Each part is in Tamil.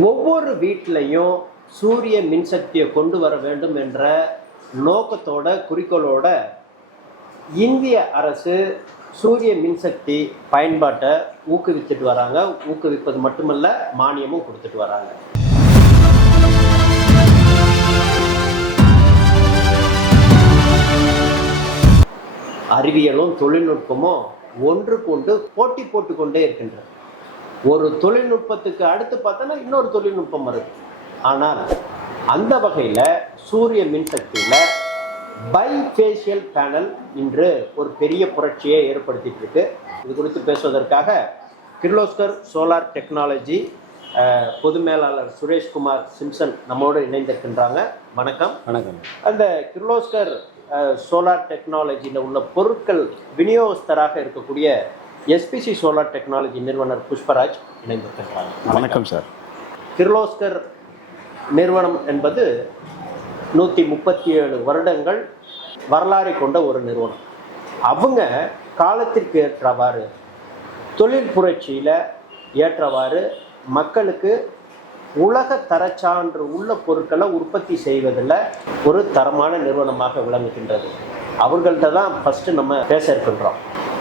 ஒவ்வொரு வீட்டிலையும் சூரிய மின்சக்தியை கொண்டு வர வேண்டும் என்ற நோக்கத்தோட குறிக்கோளோட இந்திய அரசு சூரிய மின்சக்தி பயன்பாட்டை ஊக்குவித்துட்டு வராங்க. ஊக்குவிப்பது மட்டுமல்ல, மானியமும் கொடுத்துட்டு வராங்க. அறிவியலும் தொழில்நுட்பமும் ஒன்றுக்கொண்டு போட்டி போட்டுக்கொண்டே இருக்கின்றன. ஒரு தொழில்நுட்பத்துக்கு அடுத்து பார்த்தோன்னா இன்னொரு தொழில்நுட்பம் வருது. ஆனால் அந்த வகையில் சூரிய மின்சக்தியில் பைஃபேஷியல் பேனல் இன்று ஒரு பெரிய புரட்சியை ஏற்படுத்திட்டு இருக்கு. இது குறித்து பேசுவதற்காக கிர்லோஸ்கர் சோலார் டெக்னாலஜி பொது மேலாளர் சுரேஷ்குமார் சிம்சன் நம்மோடு இணைந்திருக்கின்றாங்க. வணக்கம். வணக்கம். அந்த கிர்லோஸ்கர் சோலார் டெக்னாலஜியில் உள்ள பொருட்கள் விநியோகஸ்தராக இருக்கக்கூடிய எஸ்பிசி சோலார் டெக்னாலஜி நிறுவனர் புஷ்பராஜ் இணைந்திருக்கின்றாங்க. வணக்கம் சார். கிர்லோஸ்கர் நிறுவனம் என்பது 137 வருடங்கள் வரலாறை கொண்ட ஒரு நிறுவனம். அவங்க காலத்திற்கு ஏற்றவாறு தொழில் புரட்சியில் ஏற்றவாறு மக்களுக்கு உலக தரச்சான்று உள்ள பொருட்களை உற்பத்தி செய்வதில் ஒரு தரமான நிறுவனமாக விளங்குகின்றது. அவங்கள்ட்ட தான் ஃபஸ்ட்டு நம்ம பேச இருக்கின்றோம்.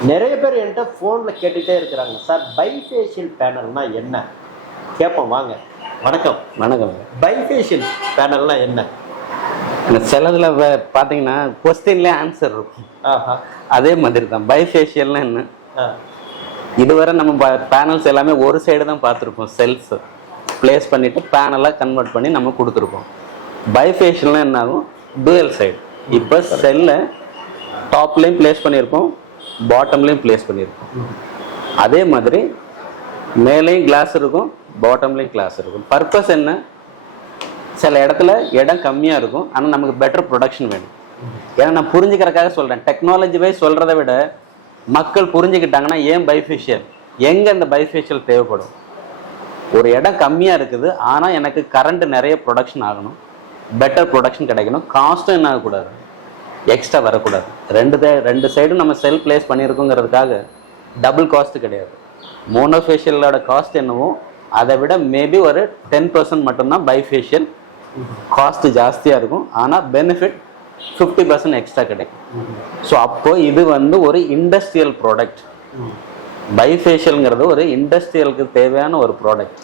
நிறைய பேர் என்கிட்ட ஃபோனில் கேட்டுகிட்டே இருக்கிறாங்க, சார் பைஃபேஷியல் பேனல்னா என்ன கேட்போம். வாங்க. வணக்கம். வணக்கம். பைஃபேஷியல் பேனல்னா என்ன? சிலதுல பார்த்தீங்கன்னா கொஸ்டின்லேயே ஆன்சர் இருக்கும். அதே மாதிரி தான் பைஃபேஷியல்னா என்ன. இதுவரை நம்ம பேனல்ஸ் எல்லாமே ஒரு சைடு தான் பார்த்துருப்போம். செல்ஸ் பிளேஸ் பண்ணிவிட்டு பேனலாக கன்வெர்ட் பண்ணி நம்ம கொடுத்துருப்போம். பைஃபேஷியல்னால் என்ன ஆகும், டூயல் சைடு. இப்போ செல்லை டாப்லேயும் பிளேஸ் பண்ணியிருக்கோம், பாட்டம்லேயும் பிளேஸ் பண்ணியிருக்கோம். அதே மாதிரி மேலேயும் கிளாஸ் இருக்கும், பாட்டம்லேயும் கிளாஸ் இருக்கும். பர்பஸ் என்ன, சில இடத்துல இடம் கம்மியாக இருக்கும், ஆனால் நமக்கு பெட்டர் ப்ரொடக்ஷன் வேணும். ஏன்னா நான் புரிஞ்சுக்கிறதுக்காக சொல்கிறேன். டெக்னாலஜி வைஸ் சொல்கிறத விட மக்கள் புரிஞ்சுக்கிட்டாங்கன்னா ஏன் பைஃபேஷியல், எங்கே இந்த பைஃபேஷியல் தேவைப்படும். ஒரு இடம் கம்மியாக இருக்குது, ஆனால் எனக்கு கரண்ட் நிறைய ப்ரொடக்ஷன் ஆகணும், பெட்டர் ப்ரொடக்ஷன் கிடைக்கணும், காஸ்ட்டும் என்ன ஆகக்கூடாது, எக்ஸ்ட்ரா வரக்கூடாது. ரெண்டு சைடும் நம்ம செல் பிளேஸ் பண்ணியிருக்கோங்கிறதுக்காக டபுள் காஸ்ட்டு கிடையாது. மோனோஃபேஷியலோட காஸ்ட் என்னவோ அதை விட மேபி ஒரு 10% மட்டும்தான் பைஃபேஷியல் காஸ்ட் ஜாஸ்தியாக இருக்கும், ஆனால் பெனிஃபிட் 50% எக்ஸ்ட்ரா கிடைக்கும். ஸோ அப்போ இது ஒரு இண்டஸ்ட்ரியல் ப்ராடக்ட். பைஃபேஷியல்ங்கிறது ஒரு இண்டஸ்ட்ரியலுக்கு தேவையான ஒரு ப்ராடக்ட்.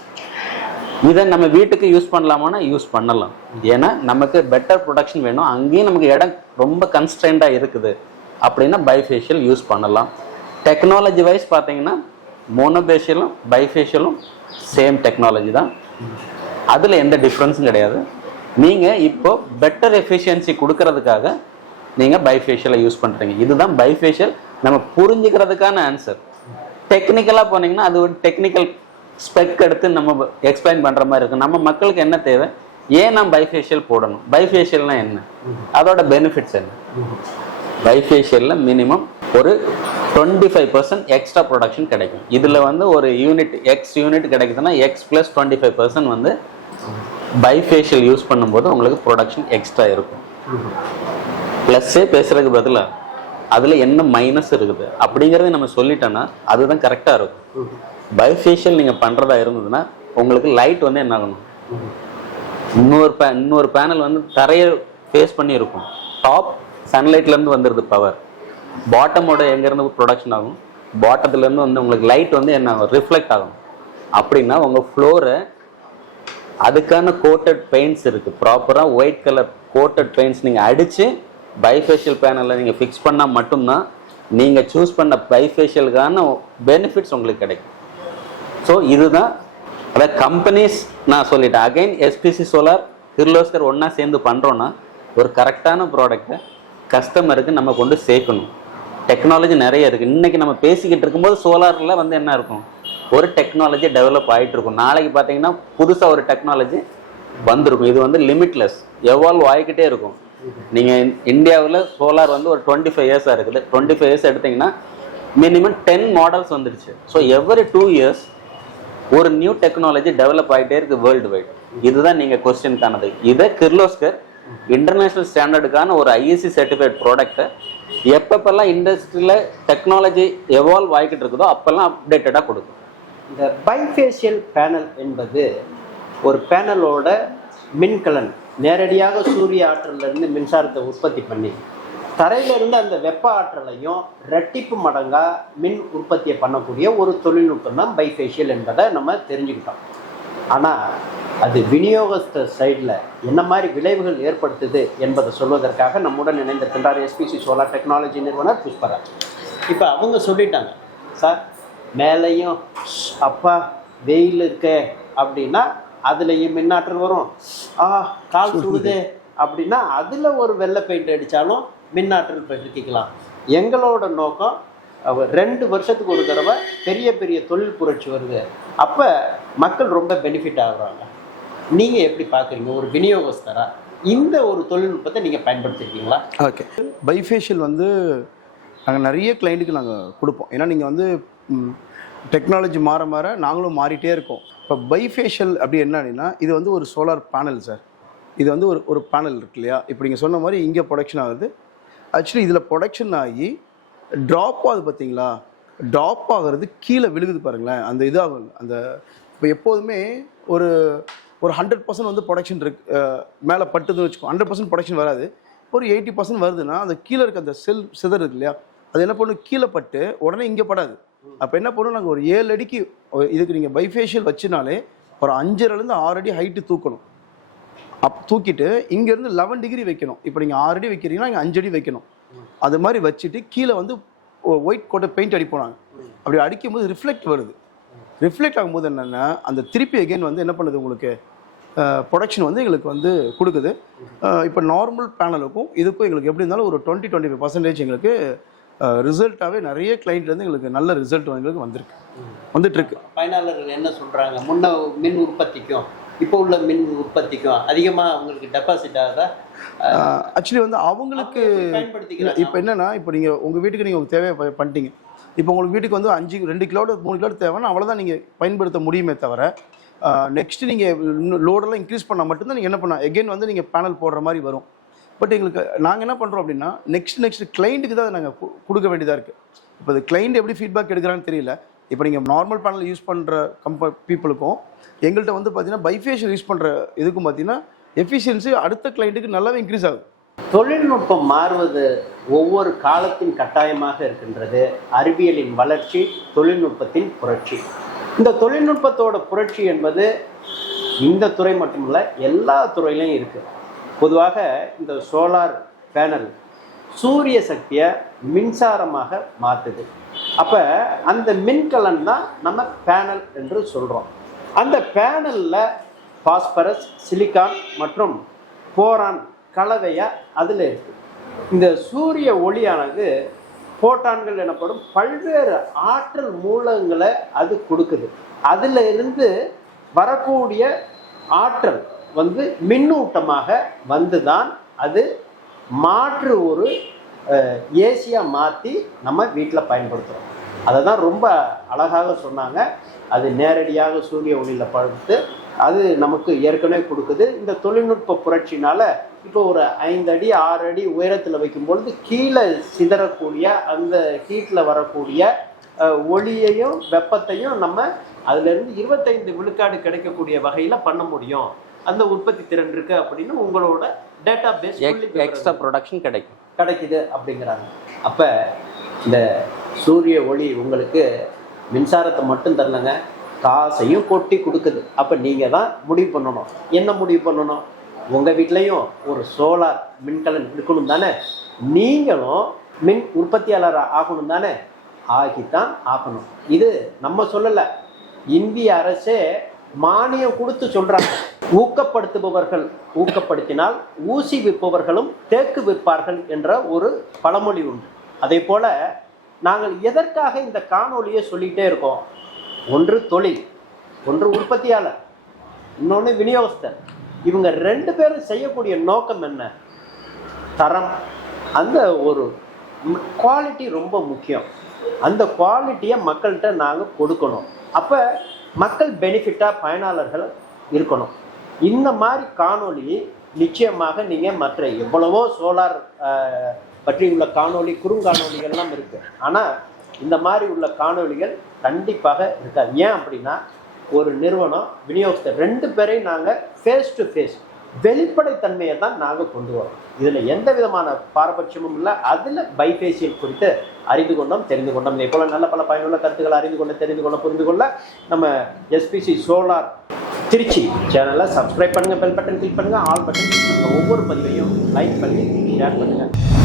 இதை நம்ம வீட்டுக்கு யூஸ் பண்ணலாமான்னா யூஸ் பண்ணலாம். ஏன்னா நமக்கு பெட்டர் ப்ரொடக்ஷன் வேணும், அங்கேயும் நமக்கு இடம் ரொம்ப கன்ஸ்ட்ரெயின்டாக இருக்குது அப்படின்னா பைஃபேஷியல் யூஸ் பண்ணலாம். டெக்னாலஜி வைஸ் பார்த்தீங்கன்னா மோனோஃபேஷியலும் பைஃபேஷியலும் சேம் டெக்னாலஜி தான். அதில் எந்த டிஃப்ரென்ஸும் கிடையாது. நீங்கள் இப்போ பெட்டர் எஃபிஷியன்சி கொடுக்கறதுக்காக நீங்கள் பைஃபேஷியலை யூஸ் பண்ணுறீங்க. இதுதான் பைஃபேஷியல். நம்ம புரிஞ்சுக்கிறதுக்கான ஆன்சர். டெக்னிக்கலாக போனீங்கன்னா அது ஒரு டெக்னிக்கல் ஸ்பெக் எடுத்து நம்ம எக்ஸ்பிளைன் பண்ணுற மாதிரி இருக்கும். நம்ம மக்களுக்கு என்ன தேவை, ஏன் நான் பைஃபேஷியல் போடணும், பைஃபேஷியல்னா என்ன, அதோட பெனிஃபிட்ஸ் என்ன. பைஃபேஷியலில் மினிமம் ஒரு 25% எக்ஸ்ட்ரா ப்ரொடக்ஷன் கிடைக்கும். இதில் ஒரு யூனிட் எக்ஸ் யூனிட் கிடைக்குதுன்னா எக்ஸ் ப்ளஸ் 25% பைஃபேஷியல் யூஸ் பண்ணும்போது உங்களுக்கு ப்ரொடக்ஷன் எக்ஸ்ட்ரா இருக்கும். ப்ளஸ்ஸே பேசுறதுக்கு பதிலாக அதில் என்ன மைனஸ் இருக்குது அப்படிங்கிறத நம்ம சொல்லிட்டோன்னா அதுதான் கரெக்டாக இருக்கும். பைஃபேஷியல் நீங்கள் பண்ணுறதா இருந்ததுன்னா உங்களுக்கு லைட் என்ன ஆகணும், இன்னொரு பேனல் தரையை ஃபேஸ் பண்ணி இருக்கும். டாப் சன்லைட்லேருந்து வந்துடுது பவர், பாட்டமோட எங்கேருந்து ப்ரொடக்ஷன் ஆகும், பாட்டத்துலேருந்து உங்களுக்கு லைட் என்ன ஆகும், ரிஃப்ளெக்ட் ஆகும். அப்படின்னா உங்கள் ஃப்ளோரை அதுக்கான கோட்டட் பெயிண்ட்ஸ் இருக்குது, ப்ராப்பராக ஒயிட் கலர் கோட்டட் பெயிண்ட்ஸ் நீங்கள் அடித்து பைஃபேஷியல் பேனலில் நீங்கள் ஃபிக்ஸ் பண்ணால் மட்டும்தான் நீங்கள் சூஸ் பண்ண பைஃபேஷியலுக்கான பெனிஃபிட்ஸ் உங்களுக்கு கிடைக்கும். ஸோ இதுதான் அதாவது கம்பெனிஸ். நான் சொல்லிட்டேன் அகைன், எஸ்பிசி சோலார் கிர்லோஸ்கர் ஒன்றா சேர்ந்து பண்ணுறோன்னா ஒரு கரெக்டான ப்ராடக்டை கஸ்டமருக்கு நம்ம கொண்டு சேர்க்கணும். டெக்னாலஜி நிறைய இருக்குது. இன்றைக்கி நம்ம பேசிக்கிட்டு இருக்கும்போது சோலாரில் என்ன இருக்கும், ஒரு டெக்னாலஜி டெவலப் ஆகிட்டு இருக்கும். நாளைக்கு பார்த்தீங்கன்னா புதுசாக ஒரு டெக்னாலஜி வந்திருக்கும். இது லிமிட்லெஸ், எவால்வ் ஆகிக்கிட்டே இருக்கும். நீங்கள் இந்தியாவில் சோலார் ஒரு 25 இயர்ஸாக இருக்குது. 25 இயர்ஸ் எடுத்திங்கன்னா மினிமம் 10 மாடல்ஸ் வந்துடுச்சு. ஸோ எவ்ரி 2 இயர்ஸ் ஒரு நியூ டெக்னாலஜி டெவலப் ஆகிட்டே இருக்குது வேர்ல்டு வைட். இதுதான் நீங்கள் கொஸ்டின்கானது. இதை கிர்லோஸ்கர் இன்டர்நேஷ்னல் ஸ்டாண்டர்டுக்கான ஒரு ஐஎஸ்சி சர்டிஃபைட் ப்ராடக்ட்டை எப்பப்பெல்லாம் இண்டஸ்ட்ரியில் டெக்னாலஜி எவால்வ் ஆகிக்கிட்டு இருக்குதோ அப்போல்லாம் அப்டேட்டடாக கொடுக்கும். இந்த பைஃபேஷியல் பேனல் என்பது ஒரு பேனலோட மின்கலன் நேரடியாக சூரிய ஆற்றலிருந்து மின்சாரத்தை உற்பத்தி பண்ணி தரையிலிருந்து அந்த வெப்ப ஆற்றலையும் ரெட்டிப்பு மடங்காக மின் உற்பத்தியை பண்ணக்கூடிய ஒரு தொழில்நுட்பம் தான் பைஃபேஷியல் என்பதை நம்ம தெரிஞ்சுக்கிட்டோம். ஆனால் அது விநியோகஸ்தர் சைடில் என்ன மாதிரி விளைவுகள் ஏற்படுத்துது என்பதை சொல்வதற்காக நம்முடன் இணைந்திருக்கின்றார் எஸ்பிசி சோலார் டெக்னாலஜி நிறுவனர் புஷ்பராஜ். இப்போ அவங்க சொல்லிட்டாங்க, சார் மேலேயும் அப்பா வெயில் இருக்க அப்படின்னா அதுலேயும் மின்னாற்றல் வரும், கால் சுடுதே அப்படின்னா அதில் ஒரு வெள்ளை பெயிண்ட் அடித்தாலும் மின்னாற்றல் பெருக்கிக்கலாம். எங்களோட நோக்கம் 2 வருஷத்துக்கு ஒரு தடவை பெரிய பெரிய தொழில் புரட்சி வருது, அப்போ மக்கள் ரொம்ப பெனிஃபிட் ஆகுறாங்க. நீங்கள் எப்படி பார்க்குறீங்க ஒரு விநியோகஸ்தரா இந்த ஒரு தொழில்நுட்பத்தை நீங்கள் பயன்படுத்திருக்கீங்களா? ஓகே, பைஃபேஷியல் வந்து நாங்கள் நிறைய கிளைண்ட்டுக்கு நாங்கள் கொடுப்போம். ஏன்னா நீங்கள் வந்து டெக்னாலஜி மாற மாற நாங்களும் மாறிட்டே இருக்கோம். இப்போ பைஃபேஷியல் அப்படி என்ன அப்படின்னா, இது வந்து ஒரு சோலார் பேனல் சார். இது வந்து ஒரு பேனல் இருக்கு இல்லையா, இப்போ நீங்கள் சொன்ன மாதிரி இங்கே ப்ரொடக்ஷன் ஆகுது. ஆக்சுவலி இதில் ப்ரொடக்ஷன் ஆகி ட்ராப் ஆகுது பார்த்தீங்களா, ட்ராப் ஆகிறது கீழே விழுகுது பாருங்களேன், அந்த இதாகும். அந்த இப்போ எப்போதுமே ஒரு 100% வந்து ப்ரொடக்ஷன் இருக்கு மேலே பட்டுதுன்னு வச்சுக்கோ, 100% ப்ரொடக்ஷன் வராது. ஒரு 80% வருதுன்னா அந்த கீழே இருக்க அந்த செல் சிதர் இருக்கு இல்லையா, அது என்ன பண்ணும், கீழே பட்டு உடனே இங்கே படாது. அப்போ என்ன பண்ணும், நாங்கள் ஒரு 7 அடிக்கு இதுக்கு நீங்கள் பைஃபேஷியல் வச்சுனாலே ஒரு 5.5லேருந்து 6 அடி ஹைட்டு தூக்கணும். தூக்கிட்டு இங்கேருந்து 11 டிகிரி வைக்கணும். இப்போ நீங்கள் 6 அடி வைக்கிறீங்கன்னா இங்கே 5 அடி வைக்கணும். அது மாதிரி வச்சுட்டு கீழே வந்து ஒயிட் கோட்டை பெயிண்ட் அடிப்போம் நாங்கள். அப்படி அடிக்கும்போது ரிஃப்ளெக்ட் வருது. ரிஃப்ளெக்ட் ஆகும்போது என்னென்னா அந்த திருப்பி அகெயின் வந்து என்ன பண்ணுது, உங்களுக்கு ப்ரொடக்ஷன் வந்து எங்களுக்கு வந்து கொடுக்குது. இப்போ நார்மல் பேனலுக்கும் இதுக்கும் எங்களுக்கு எப்படி இருந்தாலும் ஒரு 20-25% எங்களுக்கு ரிசல்ட்டாகவே நிறைய கிளைண்ட்லேருந்து எங்களுக்கு நல்ல ரிசல்ட் எங்களுக்கு வந்துட்டுருக்கு. பயனாளர்கள் என்ன சொல்கிறாங்க, முன்ன மின் உற்பத்திக்கும் இப்போ உள்ள மின் உற்பத்திக்கும் அதிகமாக அவங்களுக்கு டெபாசிட் ஆகுதா? ஆக்சுவலி வந்து அவங்களுக்கு இப்போ என்னென்னா, இப்போ நீங்கள் உங்கள் வீட்டுக்கு நீங்கள் தேவையை பண்ணிட்டீங்க. இப்போ உங்களுக்கு வீட்டுக்கு வந்து 2 கிலோ 3 கிலோ தேவைன்னா அவ்வளோதான் நீங்கள் பயன்படுத்த முடியுமே தவிர, நெக்ஸ்ட்டு நீங்கள் இன்னும் லோடெல்லாம் இன்க்ரீஸ் பண்ணால் மட்டும்தான் நீங்கள் என்ன பண்ணால் எகெயின் வந்து நீங்கள் பேனல் போடுற மாதிரி வரும். பட் எங்களுக்கு நாங்கள் என்ன பண்ணுறோம் அப்படின்னா, நெக்ஸ்ட் கிளைண்ட்டுக்கு தான் நாங்கள் கொடுக்க வேண்டியதாக இருக்குது. இப்போ அது கிளைண்ட் எப்படி ஃபீட்பேக் எடுக்கிறான்னு தெரியல. இப்போ நீங்கள் நார்மல் பேனல் யூஸ் பண்ணுற பீப்புளுக்கும் எங்கள்கிட்ட வந்து பார்த்தீங்கன்னா பைஃபேஷியல் யூஸ் பண்ணுற இதுக்கும் பார்த்தீங்கன்னா எஃபிஷியன்சி அடுத்த கிளைண்ட்டுக்கு நல்லாவே இன்க்ரீஸ் ஆகுது. தொழில்நுட்பம் மாறுவது ஒவ்வொரு காலத்தின் கட்டாயமாக இருக்கின்றது. அறிவியலின் வளர்ச்சி, தொழில்நுட்பத்தின் புரட்சி. இந்த தொழில்நுட்பத்தோட புரட்சி என்பது இந்த துறை மட்டுமில்லை, எல்லா துறையிலையும் இருக்குது. பொதுவாக இந்த சோலார் பேனல் சூரிய சக்தியை மின்சாரமாக மாற்றுது. அப்போ அந்த மின்கலன் தான் நம்ம பேனல் என்று சொல்கிறோம். அந்த பேனலில் பாஸ்பரஸ், சிலிக்கான் மற்றும் போரான் கலவையாக அதில் இருக்குது. இந்த சூரிய ஒளியானது போட்டான்கள் எனப்படும் பல்வேறு ஆற்றல் மூலங்களை அது கொடுக்குது. அதில் இருந்து வரக்கூடிய ஆற்றல் வந்து மின்னூட்டமாக வந்து தான் அது மாற்று ஒரு ஏசியாக மாற்றி நம்ம வீட்டில் பயன்படுத்துகிறோம். அதை தான் ரொம்ப அழகாக சொன்னாங்க. அது நேரடியாக சூரிய ஒளியில் படுத்து அது நமக்கு ஏற்கனவே கொடுக்குது. இந்த தொழில்நுட்ப புரட்சினால இப்போ ஒரு 5 அடி 6 அடி உயரத்தில் வைக்கும்பொழுது கீழே சிதறக்கூடிய அந்த ஹீட்டில் வரக்கூடிய ஒளியையும் வெப்பத்தையும் நம்ம அதுலேருந்து 25 விழுக்காடு கிடைக்கக்கூடிய வகையில் பண்ண முடியும். அந்த உற்பத்தி திறன் இருக்கு அப்படின்னு உங்களோட டேட்டா பேஸ் எக்ஸ்ட்ரா ப்ரொடக்ஷன் கிடைக்குது அப்படிங்கிறாங்க. அப்போ இந்த சூரிய ஒளி உங்களுக்கு மின்சாரத்தை மட்டும் தரலங்க, காசையும் கொட்டி கொடுக்குது. அப்போ நீங்கள் தான் முடிவு பண்ணணும். என்ன முடிவு பண்ணணும்? உங்கள் வீட்லேயும் ஒரு சோலார் மின்கலன் இருக்கணும் தானே, நீங்களும் மின் உற்பத்தியாளர் ஆகணும் தானே, ஆகித்தான் ஆகணும். இது நம்ம சொல்லலை, இந்திய அரசே மானியம் கொடுத்து சொல்கிறாங்க. ஊக்கப்படுத்துபவர்கள் ஊக்கப்படுத்தினால் ஊசி விற்பவர்களும் தேக்கு விற்பார்கள் என்ற ஒரு பழமொழி உண்டு. அதே போல் நாங்கள் எதற்காக இந்த காணொலியை சொல்லிகிட்டே இருக்கோம்? ஒன்று தொழில், ஒன்று உற்பத்தியாளர், இன்னொன்று விநியோகஸ்தர். இவங்க 2 பேரும் செய்யக்கூடிய நோக்கம் என்ன? தரம். அந்த ஒரு குவாலிட்டி ரொம்ப முக்கியம். அந்த குவாலிட்டியை மக்கள்கிட்ட நாங்கள் கொடுக்கணும். அப்போ மக்கள் பெனிஃபிட்டாக பயனாளர்கள் இருக்கணும். இந்த மாதிரி காணொலி நிச்சயமாக நீங்கள் மற்ற எவ்வளவோ சோலார் பற்றி உள்ள காணொலி, குறுங்காணொலிகள்லாம் இருக்குது. ஆனால் இந்த மாதிரி உள்ள காணொலிகள் கண்டிப்பாக இருக்காது. ஏன் அப்படின்னா ஒரு நிறுவனம், விநியோகஸ்தர் 2 பேரையும் நாங்கள் ஃபேஸ் டு ஃபேஸ் வெளிப்படைத்தன்மையை தான் நாங்கள் கொண்டு வரோம். இதில் எந்த விதமான பாரபட்சமும் இல்லை. அதில் பைஃபேஷியல் குறித்து அறிந்து கொண்டோம், தெரிந்து கொண்டோம். இதே போல் நல்ல பல பயனுள்ள கருத்துக்களை அறிந்து கொள்ள, தெரிந்து கொள்ள, புரிந்து கொள்ள நம்ம எஸ்பிசி சோலார் திருச்சி சேனலை சப்ஸ்கிரைப் பண்ணுங்கள், பெல் பட்டன் கிளிக் பண்ணுங்கள், ஆல் பட்டன் கிளிக் பண்ணுங்கள். ஒவ்வொரு பதிவையும் லைக் பண்ணி ஷேர் பண்ணுங்கள்.